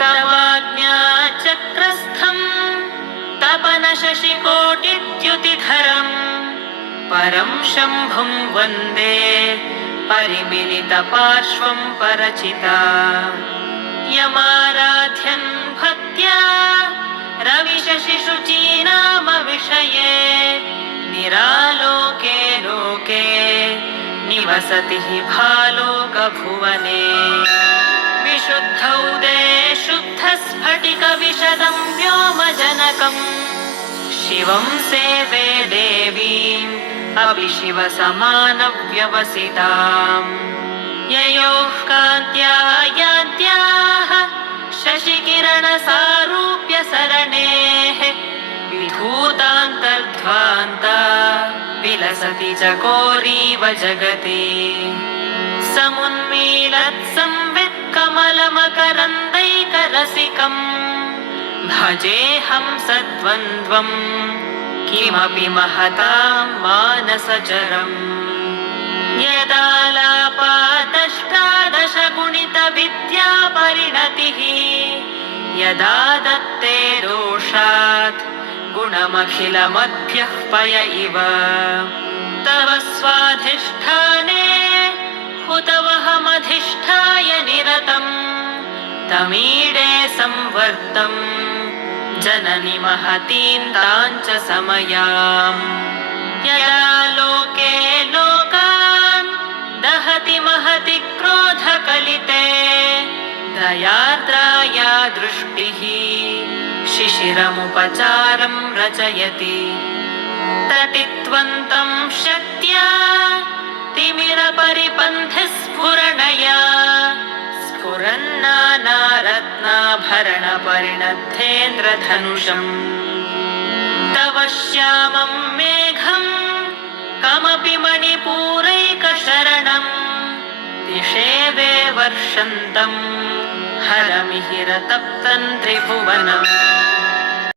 तवाज्ञाचक्रस्थम् तपनशशिकोटिद्युतिधरम् परं शम्भुं वन्दे परिमिलितपार्श्वं परचिता यमाराध्यन् भक्त्या रविशशिशुचीनामविषये निरालोके लोके निवसति हि भालोकभुवने विशुद्धौदे शुद्धस्फटिकविशदं व्योमजनकम् शिवं सेवे देवीम् अपि शिवसमानव्यवसिताम् ययोः कान्त्या याद्याः शशिकिरणसारूप्य सरणेः विधूतान्तर्ध्वान्ता विलसति चकोरीव जगति समुन्मीलत्संवित्कमलमकरन्दैकरसिकम् भजेऽहं सद्वन्द्वम् किमपि महतां मानसचरम् यदालापादष्टादशगुणितविद्यापरिणतिः यदा दत्ते दोषात् गुणमखिलमध्यः पय इव तव स्वाधिष्ठाने हुतवहमधिष्ठाय निरतम् तमीडे संवर्तम् जननि महतीं ताञ्च समयाम् यदा लोके लोकान् दहति महति क्रोधकलिते दयार्द्राया दृष्टिः शिशिरमुपचारं रचयति तटित्वन्तं शक्त्या तिमिरपरिपन्थिस्फुरणया स्फुरन्नानारत्नाभरणपरिणद्धेन्द्रधनुषम् तव श्यामं मेघं कमपि मणिपूरैकशरणम् दिशेवे वर्षन्तम् हरमिहिरतप्तं त्रिभुवनम्